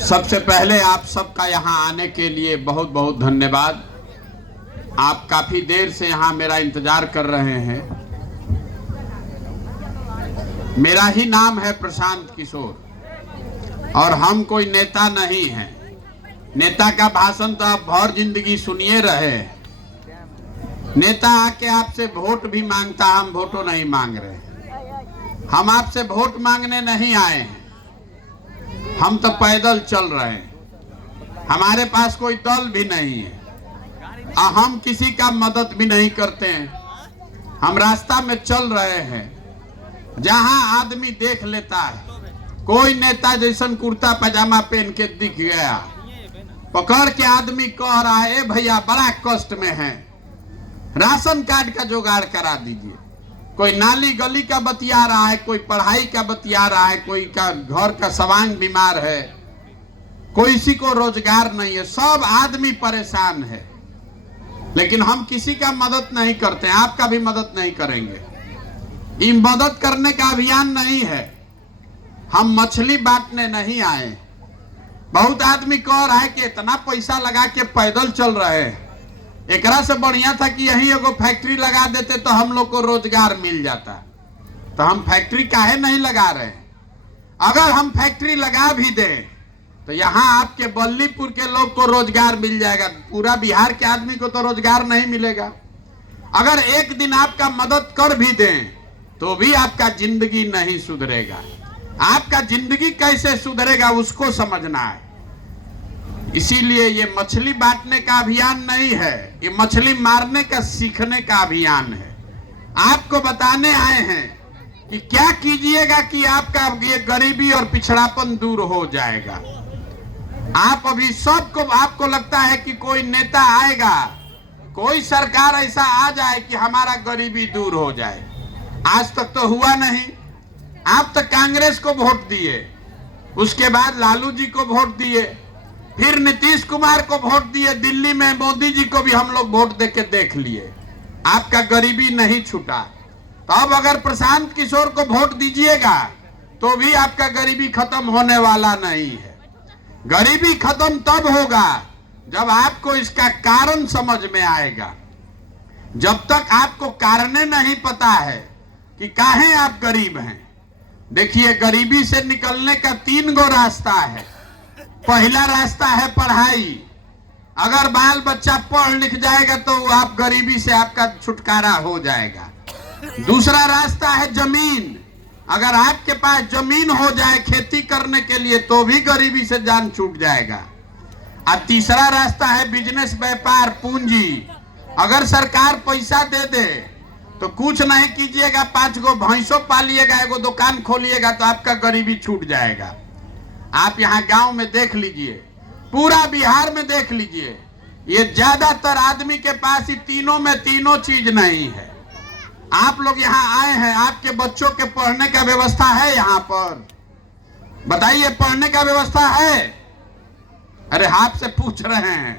सबसे पहले आप सबका यहाँ आने के लिए बहुत बहुत धन्यवाद। आप काफी देर से यहाँ मेरा इंतजार कर रहे हैं। मेरा ही नाम है प्रशांत किशोर और हम कोई नेता नहीं हैं। नेता का भाषण तो आप भर जिंदगी सुनिए रहे। नेता आके आपसे वोट भी मांगता, हम वोटो नहीं मांग रहे। हम आपसे वोट मांगने नहीं आए हैं, हम तो पैदल चल रहे हैं। हमारे पास कोई दल भी नहीं है और हम किसी का मदद भी नहीं करते हैं। हम रास्ता में चल रहे हैं, जहां आदमी देख लेता है कोई नेता जैसन कुर्ता पैजामा पहन के दिख गया, पकड़ के आदमी कह रहा है भैया बड़ा कष्ट में है, राशन कार्ड का जुगाड़ करा दीजिए। कोई नाली गली का बतिया रहा है, कोई पढ़ाई का बतिया रहा है, कोई का घर का सवांग बीमार है, कोई किसी को रोजगार नहीं है, सब आदमी परेशान है। लेकिन हम किसी का मदद नहीं करते, आपका भी मदद नहीं करेंगे। ये मदद करने का अभियान नहीं है। हम मछली बांटने नहीं आए। बहुत आदमी कह रहा है कि इतना पैसा लगा के पैदल चल रहे हैं, एकरा से बढ़िया था कि यही एगो फैक्ट्री लगा देते तो हम लोग को रोजगार मिल जाता। तो हम फैक्ट्री काहे नहीं लगा रहे? अगर हम फैक्ट्री लगा भी दें तो यहाँ आपके बल्लीपुर के लोग को रोजगार मिल जाएगा, पूरा बिहार के आदमी को तो रोजगार नहीं मिलेगा। अगर एक दिन आपका मदद कर भी दें तो भी आपका जिंदगी नहीं सुधरेगा। आपका जिंदगी कैसे सुधरेगा उसको समझना है। इसीलिए ये मछली बांटने का अभियान नहीं है, ये मछली मारने का सीखने का अभियान है। आपको बताने आए हैं कि क्या कीजिएगा कि आपका ये गरीबी और पिछड़ापन दूर हो जाएगा। आप अभी सबको, आपको लगता है कि कोई नेता आएगा, कोई सरकार ऐसा आ जाए कि हमारा गरीबी दूर हो जाए। आज तक तो हुआ नहीं। आप तक कांग्रेस को वोट दिए, उसके बाद लालू जी को वोट दिए, फिर नीतीश कुमार को वोट दिए, दिल्ली में मोदी जी को भी हम लोग वोट देके देख लिए, आपका गरीबी नहीं छूटा। तो अब अगर प्रशांत किशोर को वोट दीजिएगा तो भी आपका गरीबी खत्म होने वाला नहीं है। गरीबी खत्म तब होगा जब आपको इसका कारण समझ में आएगा। जब तक आपको कारण नहीं पता है कि काहे आप गरीब हैं। देखिए, गरीबी से निकलने का 3 गो रास्ता है। पहला रास्ता है पढ़ाई। अगर बाल बच्चा पढ़ लिख जाएगा तो आप गरीबी से आपका छुटकारा हो जाएगा। दूसरा रास्ता है जमीन। अगर आपके पास जमीन हो जाए खेती करने के लिए तो भी गरीबी से जान छूट जाएगा। और तीसरा रास्ता है बिजनेस, व्यापार, पूंजी। अगर सरकार पैसा दे दे तो कुछ नहीं कीजिएगा, 5 गो भैंसों पालिएगा, एगो दुकान खोलिएगा तो आपका गरीबी छूट जाएगा। आप यहाँ गांव में देख लीजिए, पूरा बिहार में देख लीजिए, ये ज्यादातर आदमी के पास ही तीनों में तीनों चीज नहीं है। आप लोग यहाँ आए हैं, आपके बच्चों के पढ़ने का व्यवस्था है यहाँ पर? बताइए, पढ़ने का व्यवस्था है? अरे आपसे पूछ रहे हैं,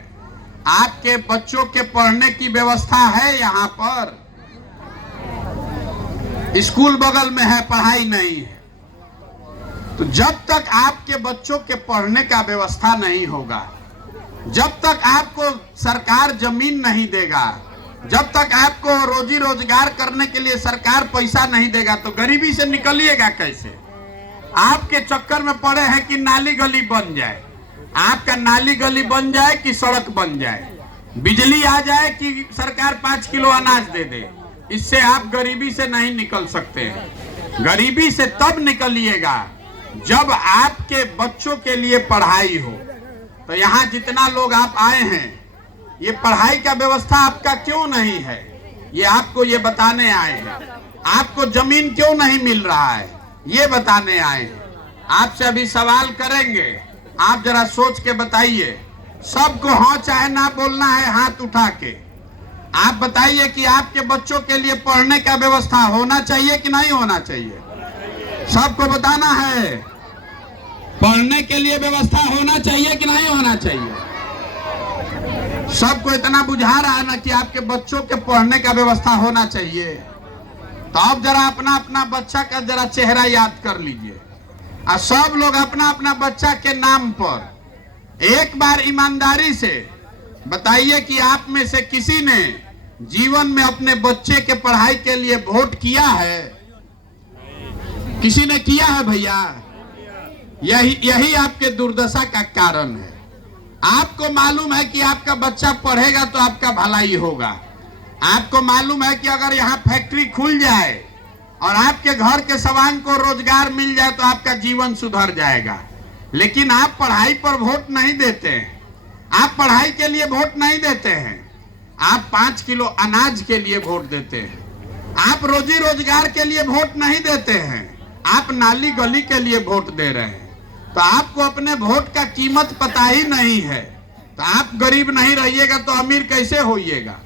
आपके बच्चों के पढ़ने की व्यवस्था है यहाँ पर? स्कूल बगल में है, पढ़ाई नहीं है। तो जब तक आपके बच्चों के पढ़ने का व्यवस्था नहीं होगा, जब तक आपको सरकार जमीन नहीं देगा, जब तक आपको रोजी रोजगार करने के लिए सरकार पैसा नहीं देगा तो गरीबी से निकलिएगा कैसे? आपके चक्कर में पड़े हैं कि नाली गली बन जाए। आपका नाली गली बन जाए कि सड़क बन जाए, बिजली आ जाए कि सरकार 5 किलो अनाज दे दे, इससे आप गरीबी से नहीं निकल सकते हैं। गरीबी से तब निकलिएगा जब आपके बच्चों के लिए पढ़ाई हो। तो यहाँ जितना लोग आप आए हैं, ये पढ़ाई का व्यवस्था आपका क्यों नहीं है, ये आपको ये बताने आए हैं। आपको जमीन क्यों नहीं मिल रहा है, ये बताने आए हैं। आपसे अभी सवाल करेंगे, आप जरा सोच के बताइए। सबको हाँ चाहे ना बोलना है, हाथ उठा के। आप बताइए कि आपके बच्चों के लिए पढ़ने का व्यवस्था होना चाहिए कि नहीं होना चाहिए? सबको बताना है, पढ़ने के लिए व्यवस्था होना चाहिए कि नहीं होना चाहिए? सबको इतना बुझा रहा है ना कि आपके बच्चों के पढ़ने का व्यवस्था होना चाहिए। तो अब जरा अपना अपना बच्चा का जरा चेहरा याद कर लीजिए। और सब लोग अपना अपना बच्चा के नाम पर एक बार ईमानदारी से बताइए कि आप में से किसी ने जीवन में अपने बच्चे के पढ़ाई के लिए वोट किया है? किसी ने किया है भैया? यही आपके दुर्दशा का कारण है। आपको मालूम है कि आपका बच्चा पढ़ेगा तो आपका भलाई होगा। आपको मालूम है कि अगर यहाँ फैक्ट्री खुल जाए और आपके घर के सवांग को रोजगार मिल जाए तो आपका जीवन सुधर जाएगा। लेकिन आप पढ़ाई पर वोट नहीं देते हैं। आप पढ़ाई के लिए वोट नहीं देते हैं। आप 5 किलो अनाज के लिए वोट देते हैं। आप रोजी रोजगार के लिए वोट नहीं देते हैं। आप नाली गली के लिए वोट दे रहे हैं। तो आपको अपने वोट का कीमत पता ही नहीं है। तो आप गरीब नहीं रहिएगा तो अमीर कैसे होइएगा?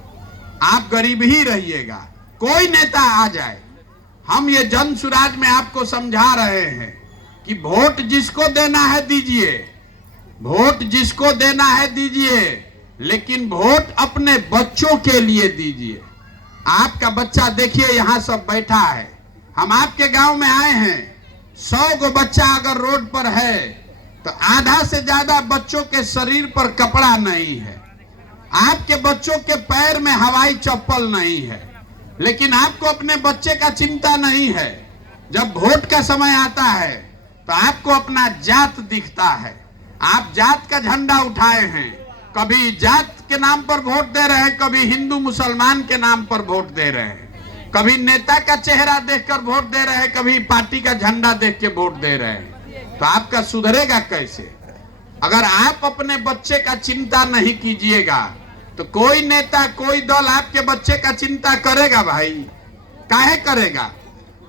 आप गरीब ही रहिएगा। कोई नेता आ जाए, हम ये जन सुराज में आपको समझा रहे हैं कि वोट जिसको देना है दीजिए, वोट जिसको देना है दीजिए, लेकिन वोट अपने बच्चों के लिए दीजिए। आपका बच्चा देखिए यहाँ सब बैठा है। हम आपके गांव में आए हैं। 100 गो बच्चा अगर रोड पर है तो आधा से ज्यादा बच्चों के शरीर पर कपड़ा नहीं है। आपके बच्चों के पैर में हवाई चप्पल नहीं है। लेकिन आपको अपने बच्चे का चिंता नहीं है। जब वोट का समय आता है तो आपको अपना जात दिखता है। आप जात का झंडा उठाए हैं। कभी जात के नाम पर वोट दे रहे हैं, कभी हिंदू मुसलमान के नाम पर वोट दे रहे हैं, कभी नेता का चेहरा देखकर वोट दे रहे हैं, कभी पार्टी का झंडा देख के वोट दे रहे हैं। तो आपका सुधरेगा कैसे? अगर आप अपने बच्चे का चिंता नहीं कीजिएगा तो कोई नेता, कोई दल आपके बच्चे का चिंता करेगा भाई? काहे करेगा?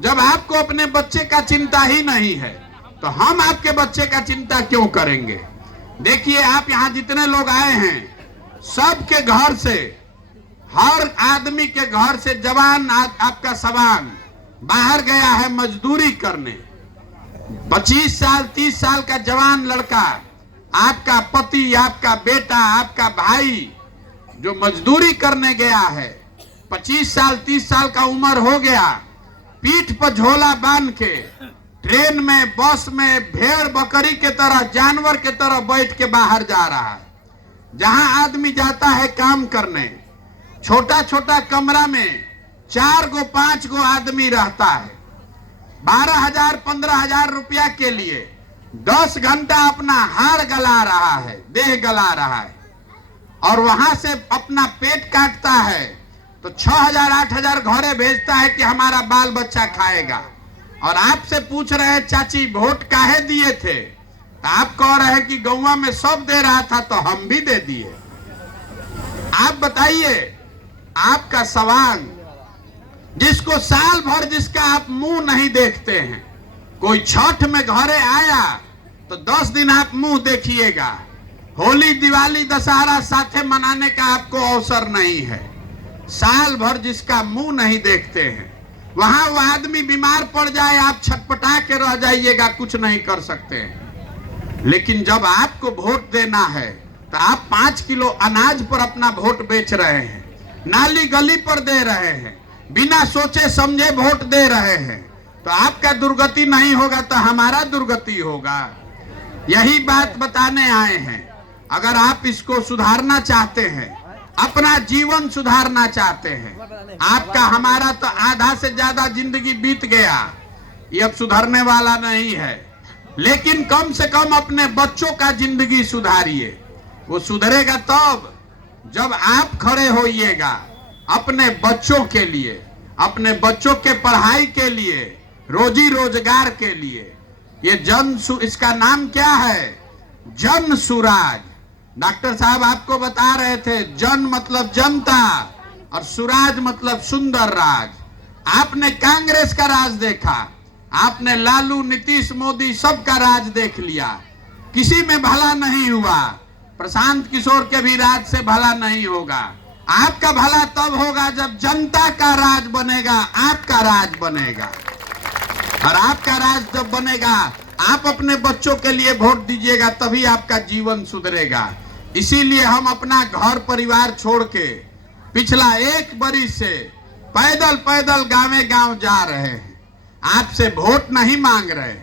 जब आपको अपने बच्चे का चिंता ही नहीं है तो हम आपके बच्चे का चिंता क्यों करेंगे? देखिए, आप यहाँ जितने लोग आए हैं, सबके घर से, हर आदमी के घर से जवान आपका सवांग बाहर गया है मजदूरी करने। 25 साल 30 साल का जवान लड़का, आपका पति, आपका बेटा, आपका भाई जो मजदूरी करने गया है, 25 साल 30 साल का उम्र हो गया, पीठ पर झोला बांध के ट्रेन में, बस में भेड़ बकरी के तरह, जानवर के तरह बैठ के बाहर जा रहा है। जहां आदमी जाता है काम करने, छोटा छोटा कमरा में 4 गो 5 गो आदमी रहता है। 12,000 15,000 रुपया के लिए 10 घंटा अपना हाड़ गला रहा है, देह गला रहा है, और वहां से अपना पेट काटता है तो 6,000 8,000 घरे भेजता है कि हमारा बाल बच्चा खाएगा। और आपसे पूछ रहे हैं, चाची वोट काहे दिए थे? तो आप कह रहे हैं कि गौवा में सब दे रहा था तो हम भी दे दिए। आप बताइए, आपका सवांग जिसको साल भर जिसका आप मुंह नहीं देखते हैं, कोई छठ में घरे आया तो 10 दिन आप मुंह देखिएगा। होली दिवाली दशहरा साथे मनाने का आपको अवसर नहीं है। साल भर जिसका मुंह नहीं देखते हैं, वहां वो आदमी बीमार पड़ जाए, आप छटपटा के रह जाइएगा, कुछ नहीं कर सकते हैं। लेकिन जब आपको वोट देना है तो आप 5 किलो अनाज पर अपना वोट बेच रहे हैं, नाली गली पर दे रहे हैं, बिना सोचे समझे वोट दे रहे हैं। तो आपका दुर्गति नहीं होगा तो हमारा दुर्गति होगा। यही बात बताने आए हैं। अगर आप इसको सुधारना चाहते हैं, अपना जीवन सुधारना चाहते हैं, आपका हमारा तो आधा से ज्यादा जिंदगी बीत गया, ये अब सुधरने वाला नहीं है। लेकिन कम से कम अपने बच्चों का जिंदगी सुधारिए। वो सुधरेगा तब जब आप खड़े होइएगा अपने बच्चों के लिए, अपने बच्चों के पढ़ाई के लिए, रोजी रोजगार के लिए। ये इसका नाम क्या है? जन सुराज। डॉक्टर साहब आपको बता रहे थे, जन मतलब जनता और सुराज मतलब सुंदर राज। आपने कांग्रेस का राज देखा, आपने लालू, नीतीश, मोदी सबका राज देख लिया, किसी में भला नहीं हुआ। प्रशांत किशोर के भी राज से भला नहीं होगा। आपका भला तब होगा जब जनता का राज बनेगा, आपका राज बनेगा। और आपका राज जब बनेगा, आप अपने बच्चों के लिए वोट दीजिएगा, तभी आपका जीवन सुधरेगा। इसीलिए हम अपना घर परिवार छोड़ के पिछला 1 बरिस से पैदल पैदल गांवे गांव जा रहे हैं। आपसे वोट नहीं मांग रहे,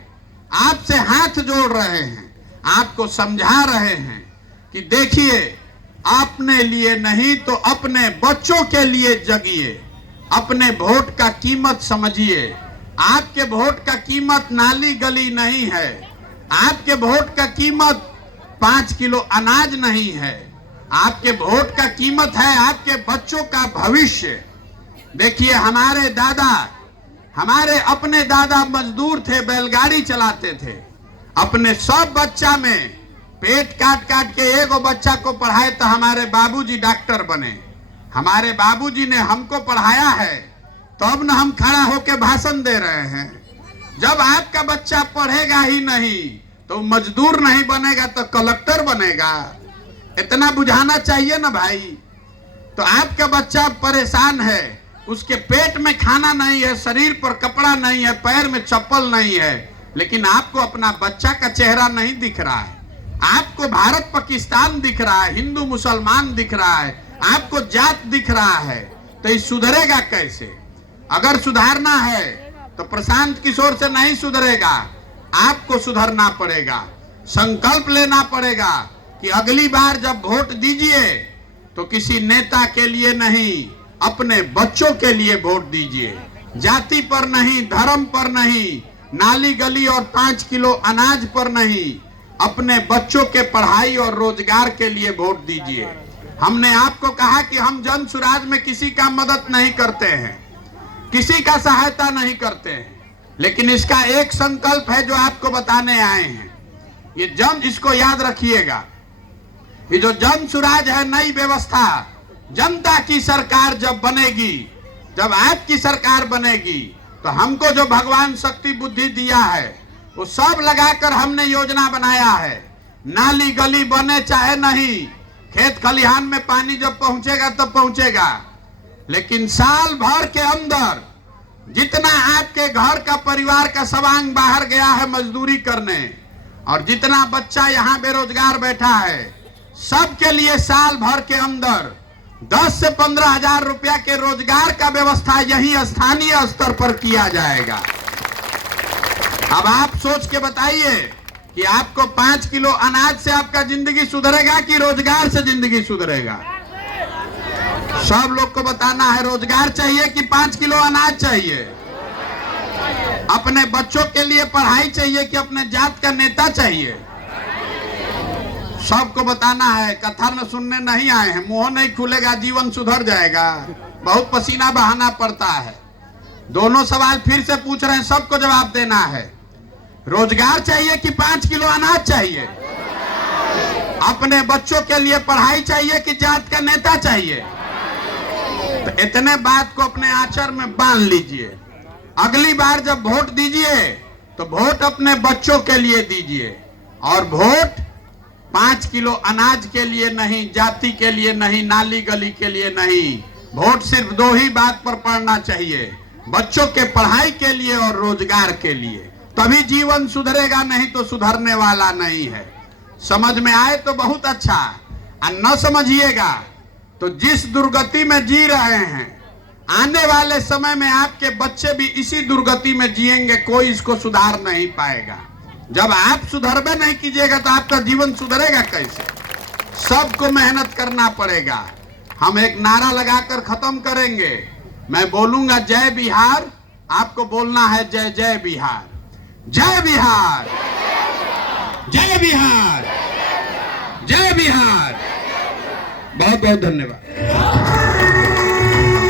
आपसे हाथ जोड़ रहे हैं, आपको समझा रहे हैं कि देखिए, अपने लिए नहीं तो अपने बच्चों के लिए जगिए, अपने वोट का कीमत समझिए। आपके वोट का कीमत नाली गली नहीं है, आपके वोट का कीमत 5 किलो अनाज नहीं है, आपके वोट का कीमत है आपके बच्चों का भविष्य। देखिए, हमारे अपने दादा मजदूर थे, बैलगाड़ी चलाते थे, अपने सब बच्चा में पेट काट काट के एगो बच्चा को पढ़ाए तो हमारे बाबूजी डॉक्टर बने। हमारे बाबूजी ने हमको पढ़ाया है, तब न हम खड़ा होकर भाषण दे रहे हैं। जब आपका बच्चा पढ़ेगा ही नहीं तो मजदूर नहीं बनेगा तो कलेक्टर बनेगा। इतना बुझाना चाहिए ना भाई। तो आपका बच्चा परेशान है, उसके पेट में खाना नहीं है, शरीर पर कपड़ा नहीं है, पैर में चप्पल नहीं है, लेकिन आपको अपना बच्चा का चेहरा नहीं दिख रहा है। आपको भारत पाकिस्तान दिख रहा है, हिंदू मुसलमान दिख रहा है, आपको जात दिख रहा है। तो ये सुधरेगा कैसे? अगर सुधारना है तो प्रशांत किशोर से नहीं सुधरेगा, आपको सुधरना पड़ेगा। संकल्प लेना पड़ेगा कि अगली बार जब वोट दीजिए तो किसी नेता के लिए नहीं, अपने बच्चों के लिए वोट दीजिए। जाति पर नहीं, धर्म पर नहीं, नाली गली और 5 किलो अनाज पर नहीं, अपने बच्चों के पढ़ाई और रोजगार के लिए वोट दीजिए। हमने आपको कहा कि हम जन सुराज में किसी का मदद नहीं करते हैं, किसी का सहायता नहीं करते हैं, लेकिन इसका एक संकल्प है जो आपको बताने आए हैं। इसको याद रखिएगा, ये जो जन सुराज है, नई व्यवस्था, जनता की सरकार जब बनेगी, जब आपकी सरकार बनेगी, तो हमको जो भगवान शक्ति बुद्धि दिया है वो सब लगाकर हमने योजना बनाया है। नाली गली बने चाहे नहीं, खेत खलिहान में पानी जब पहुंचेगा तब पहुंचेगा, लेकिन साल भर के अंदर जितना आपके घर का परिवार का सवांग बाहर गया है मजदूरी करने, और जितना बच्चा यहाँ बेरोजगार बैठा है, सबके लिए साल भर के अंदर 10 से 15 हजार रुपया के रोजगार का व्यवस्था यही स्थानीय स्तर पर किया जाएगा। अब आप सोच के बताइए कि आपको 5 किलो अनाज से आपका जिंदगी सुधरेगा कि रोजगार से जिंदगी सुधरेगा? सब लोग को बताना है, रोजगार चाहिए कि 5 किलो अनाज चाहिए? अपने बच्चों के लिए पढ़ाई चाहिए कि अपने जात का नेता चाहिए? सबको बताना है। कथा न सुनने नहीं आए हैं, मुंह नहीं खुलेगा जीवन सुधर जाएगा, बहुत पसीना बहाना पड़ता है। दोनों सवाल फिर से पूछ रहे हैं, सबको जवाब देना है। रोजगार चाहिए कि 5 किलो अनाज चाहिए? अपने बच्चों के लिए पढ़ाई चाहिए कि जात का नेता चाहिए? तो इतने बात को अपने आचर में बांध लीजिए। अगली बार जब वोट दीजिए तो वोट अपने बच्चों के लिए दीजिए, और वोट 5 किलो अनाज के लिए नहीं, जाति के लिए नहीं, नाली गली के लिए नहीं। वोट सिर्फ 2 ही बात पर पड़ना चाहिए, बच्चों के पढ़ाई के लिए और रोजगार के लिए। तभी जीवन सुधरेगा, नहीं तो सुधरने वाला नहीं है। समझ में आए तो बहुत अच्छा, और न समझिएगा तो जिस दुर्गति में जी रहे हैं, आने वाले समय में आपके बच्चे भी इसी दुर्गति में जिएंगे, कोई इसको सुधार नहीं पाएगा। जब आप सुधरबे नहीं कीजिएगा तो आपका जीवन सुधरेगा कैसे? सबको मेहनत करना पड़ेगा। हम एक नारा लगाकर खत्म करेंगे। मैं बोलूंगा जय बिहार, आपको बोलना है जय जय बिहार। जय बिहार, जय बिहार, जय बिहार। बहुत बहुत धन्यवाद।